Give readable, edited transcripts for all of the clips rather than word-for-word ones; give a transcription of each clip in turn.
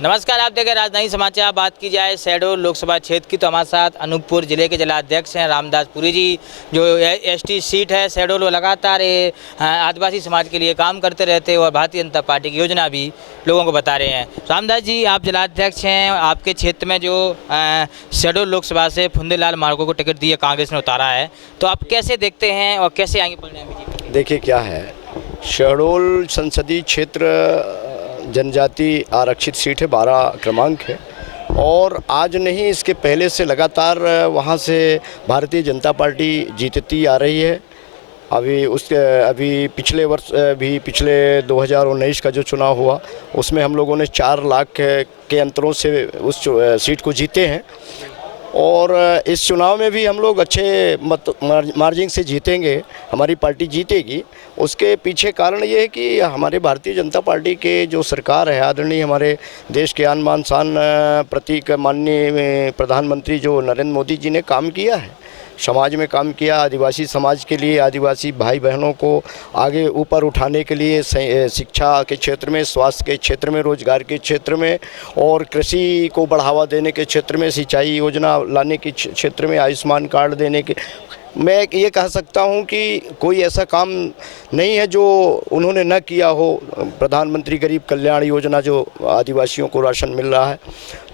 नमस्कार, आप देख रहे हैं राजधानी समाचार। बात की जाए शहडोल लोकसभा क्षेत्र की तो हमारे साथ अनूपपुर जिले के जिलाध्यक्ष हैं रामदास पुरी जी। जो एसटी सीट है शहडोल, वो लगातार आदिवासी समाज के लिए काम करते रहते हैं और भारतीय जनता पार्टी की योजना भी लोगों को बता रहे हैं। रामदास जी, आप जिलाध्यक्ष हैं, आपके क्षेत्र में जो शहडोल लोकसभा से फुंदेलाल मार्को को टिकट दिए कांग्रेस ने उतारा है, तो आप कैसे देखते हैं और कैसे आगे परिणाम बीजेपी? देखिए क्या है, शहडोल संसदीय क्षेत्र जनजाति आरक्षित सीट है, 12 क्रमांक है और आज नहीं इसके पहले से लगातार वहाँ से भारतीय जनता पार्टी जीतती आ रही है। अभी पिछले 2019 का जो चुनाव हुआ उसमें हम लोगों ने 4 लाख के अंतरों से उस सीट को जीते हैं और इस चुनाव में भी हम लोग अच्छे मार्जिन से जीतेंगे, हमारी पार्टी जीतेगी। उसके पीछे कारण ये है कि हमारे भारतीय जनता पार्टी के जो सरकार है, आदरणीय हमारे देश के आन बान शान प्रतीक माननीय प्रधानमंत्री जो नरेंद्र मोदी जी ने काम किया है, समाज में काम किया, आदिवासी समाज के लिए, आदिवासी भाई बहनों को आगे ऊपर उठाने के लिए शिक्षा के क्षेत्र में, स्वास्थ्य के क्षेत्र में, रोजगार के क्षेत्र में और कृषि को बढ़ावा देने के क्षेत्र में, सिंचाई योजना लाने के क्षेत्र में, आयुष्मान कार्ड देने के, मैं ये कह सकता हूँ कि कोई ऐसा काम नहीं है जो उन्होंने न किया हो। प्रधानमंत्री गरीब कल्याण योजना जो आदिवासियों को राशन मिल रहा है,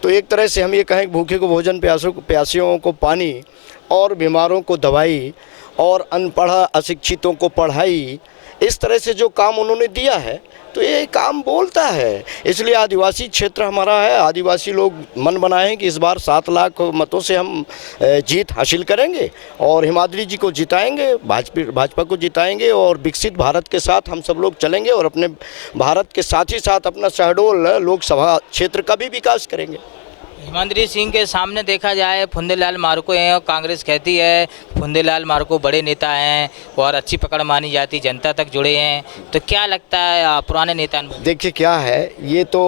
तो एक तरह से हम ये कहें भूखे को भोजन, प्यासियों को पानी और बीमारों को दवाई और अनपढ़ अशिक्षितों को पढ़ाई, इस तरह से जो काम उन्होंने दिया है तो ये काम बोलता है। इसलिए आदिवासी क्षेत्र हमारा है, आदिवासी लोग मन बनाए हैं कि इस बार 7 लाख मतों से हम जीत हासिल करेंगे और हिमाद्री जी को जिताएंगे, भाजपा को जिताएंगे और विकसित भारत के साथ हम सब लोग चलेंगे और अपने भारत के साथ ही साथ अपना शहडोल लोकसभा क्षेत्र का भी विकास करेंगे। हिमाद्री सिंह के सामने देखा जाए फुंदेलाल मार्को हैं और कांग्रेस कहती है फुंदेलाल मार्को बड़े नेता हैं और अच्छी पकड़ मानी जाती, जनता तक जुड़े हैं, तो क्या लगता है पुराने नेता? देखिए क्या है, ये तो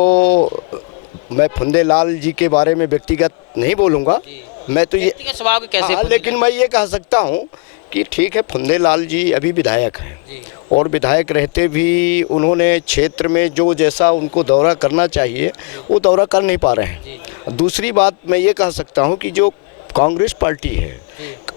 मैं फुंदेलाल जी के बारे में व्यक्तिगत नहीं बोलूँगा, मैं तो ये स्वभाव कैसे लेकिन मैं ये कह सकता हूँ कि ठीक है, फुंदेलाल जी अभी विधायक हैं और विधायक रहते भी उन्होंने क्षेत्र में जो जैसा उनको दौरा करना चाहिए वो दौरा कर नहीं पा रहे हैं। दूसरी बात मैं ये कह सकता हूँ कि जो कांग्रेस पार्टी है,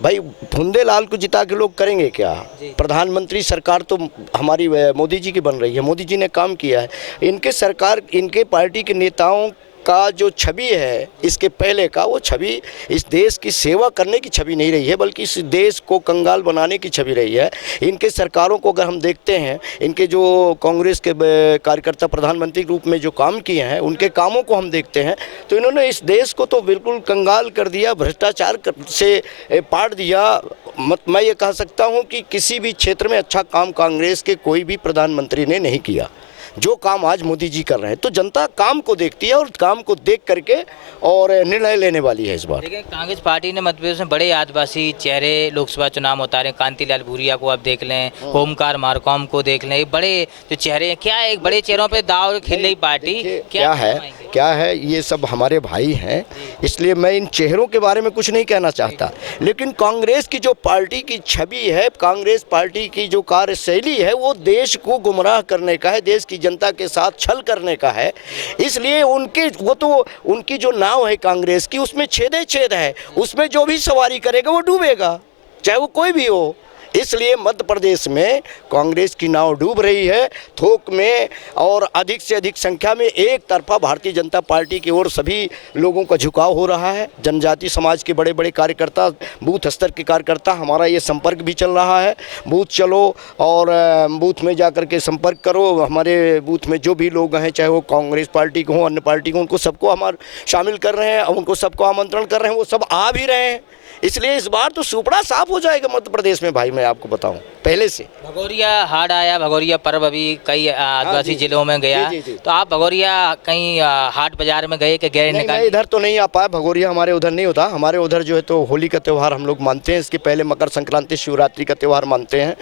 भाई फुंदेलाल को जिता के लोग करेंगे क्या? प्रधानमंत्री सरकार तो हमारी मोदी जी की बन रही है, मोदी जी ने काम किया है। इनके सरकार, इनके पार्टी के नेताओं का जो छवि है इसके पहले का, वो छवि इस देश की सेवा करने की छवि नहीं रही है, बल्कि इस देश को कंगाल बनाने की छवि रही है। इनके सरकारों को अगर हम देखते हैं, इनके जो कांग्रेस के कार्यकर्ता प्रधानमंत्री के रूप में जो काम किए हैं, उनके कामों को हम देखते हैं तो इन्होंने इस देश को तो बिल्कुल कंगाल कर दिया, भ्रष्टाचार से पाट दिया। मैं ये कह सकता हूँ कि किसी भी क्षेत्र में अच्छा काम कांग्रेस के कोई भी प्रधानमंत्री ने नहीं किया जो काम आज मोदी जी कर रहे हैं। तो जनता काम को देखती है और काम को देख करके और निर्णय लेने वाली है इस बार। देखिए, कांग्रेस पार्टी ने मध्य प्रदेश में बड़े आदिवासी चेहरे लोकसभा चुनाव में उतारे। कांतिलाल भूरिया को आप देख लें, ओमकार मार्कॉम को देख लें, बड़े जो चेहरे हैं, क्या एक बड़े चेहरों पे दाव खेल रही पार्टी क्या है, ये सब हमारे भाई हैं, इसलिए मैं इन चेहरों के बारे में कुछ नहीं कहना चाहता। लेकिन कांग्रेस की जो पार्टी की छवि है, कांग्रेस पार्टी की जो कार्यशैली है, वो देश को गुमराह करने का है, देश की जनता के साथ छल करने का है। इसलिए उनकी जो नाव है कांग्रेस की, उसमें छेदे छेद है, उसमें जो भी सवारी करेगा वो डूबेगा, चाहे वो कोई भी हो। इसलिए मध्य प्रदेश में कांग्रेस की नाव डूब रही है थोक में और अधिक से अधिक संख्या में एक तरफा भारतीय जनता पार्टी की ओर सभी लोगों का झुकाव हो रहा है। जनजाति समाज के बड़े बड़े कार्यकर्ता, बूथ स्तर के कार्यकर्ता, हमारा ये संपर्क भी चल रहा है, बूथ चलो और बूथ में जा कर के संपर्क करो। हमारे बूथ में जो भी लोग हैं, चाहे वो कांग्रेस पार्टी के हों, अन्य पार्टी के हों, उनको सबको हमारे शामिल कर रहे हैं, उनको सबको आमंत्रण कर रहे हैं, वो सब आ भी रहे हैं। इसलिए इस बार तो सुपड़ा साफ हो जाएगा मध्य प्रदेश में भाई, मैं आपको बताऊं पहले से। भगोरिया हाट आया, भगोरिया पर्व अभी कई आदिवासी जिलों में गया। जी। तो आप भगोरिया कहीं हाट बाजार में गए कि गए? नहीं, इधर तो नहीं आ पाया। भगोरिया हमारे उधर नहीं होता, हमारे उधर जो है तो होली का त्यौहार हम लोग मानते हैं, इसके पहले मकर संक्रांति शिवरात्रि का त्यौहार मानते हैं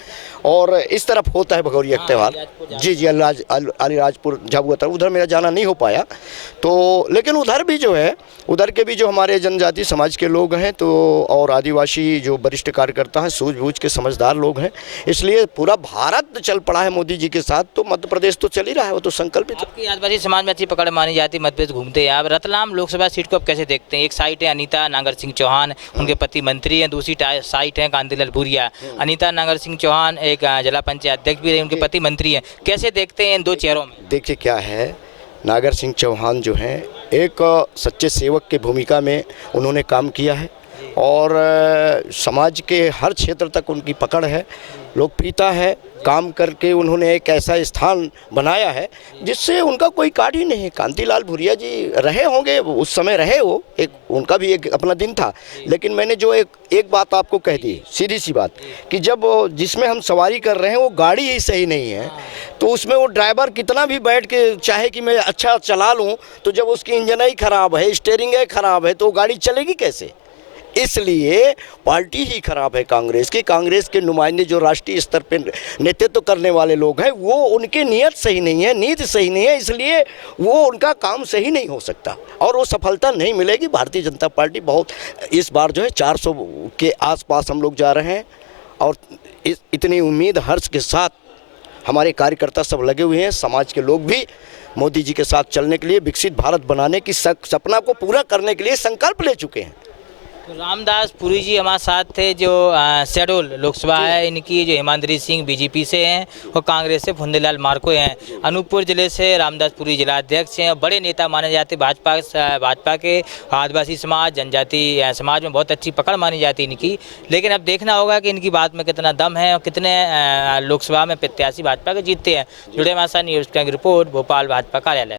और इस तरफ होता है भगोरिया का त्यौहार। जी, अलीराजपुर झाबुआ तरफ उधर मेरा जाना नहीं हो पाया। तो लेकिन उधर भी जो है, उधर के भी जो हमारे जनजाति समाज के लोग हैं तो और आदिवासी जो वरिष्ठ कार्यकर्ता हैं, सूझबूझ के समझ समझदार लोग हैं, इसलिए पूरा भारत चल पड़ा है मोदी जी के साथ, तो मध्य प्रदेश तो चल ही रहा है, वो तो संकल्पित है। आपकी आदिवासी समाज में अच्छी पकड़ मानी जाती है, मध्य प्रदेश घूमते हैं आप। रतलाम लोकसभा सीट को आप कैसे देखते हैं? एक साइड है अनीता नागर सिंह चौहान, उनके पति मंत्री हैं, दूसरी साइड है कांतिलाल भूरिया। अनीता नागर सिंह चौहान एक जिला पंचायत अध्यक्ष भी रहे, उनके पति मंत्री हैं। कैसे देखते हैं इन दो चेहरों में? देखिए क्या है, नागर सिंह चौहान जो हैं एक सच्चे सेवक की भूमिका में उन्होंने काम किया है और समाज के हर क्षेत्र तक उनकी पकड़ है, लोकप्रियता है। काम करके उन्होंने एक ऐसा स्थान बनाया है जिससे उनका कोई काट ही नहीं है। कांतिलाल भूरिया जी रहे होंगे, उस समय रहे, वो एक उनका भी एक अपना दिन था, लेकिन मैंने जो एक बात आपको कह दी, सीधी सी बात, कि जब जिसमें हम सवारी कर रहे हैं वो गाड़ी ही सही नहीं है, तो उसमें वो ड्राइवर कितना भी बैठ के चाहे कि मैं अच्छा चला लूँ, तो जब उसकी इंजन ही ख़राब है, स्टीयरिंग ही ख़राब है, तो गाड़ी चलेगी कैसे? इसलिए पार्टी ही खराब है कांग्रेस की। कांग्रेस के नुमाइंदे जो राष्ट्रीय स्तर पर नेतृत्व करने वाले लोग हैं, वो उनकी नीयत सही नहीं है, नीति सही नहीं है, इसलिए वो उनका काम सही नहीं हो सकता और वो सफलता नहीं मिलेगी। भारतीय जनता पार्टी बहुत इस बार जो है 400 के आसपास हम लोग जा रहे हैं और इतनी उम्मीद हर्ष के साथ हमारे कार्यकर्ता सब लगे हुए हैं। समाज के लोग भी मोदी जी के साथ चलने के लिए, विकसित भारत बनाने की सपना को पूरा करने के लिए संकल्प ले चुके हैं। तो रामदास पुरी जी हमारे साथ थे, जो शहडोल लोकसभा है इनकी, जो हेमाद्री सिंह बीजेपी से हैं और कांग्रेस से फुंदेलाल मार्को हैं। अनूपपुर जिले से रामदास पुरी जिला अध्यक्ष हैं और बड़े नेता माने जाते भाजपा के। आदिवासी समाज, जनजाति समाज में बहुत अच्छी पकड़ मानी जाती है इनकी, लेकिन अब देखना होगा कि इनकी बात में कितना दम है और कितने लोकसभा में प्रत्याशी भाजपा के जीतते हैं। जुड़े हमारे साथ न्यूज़ की रिपोर्ट, भोपाल भाजपा कार्यालय।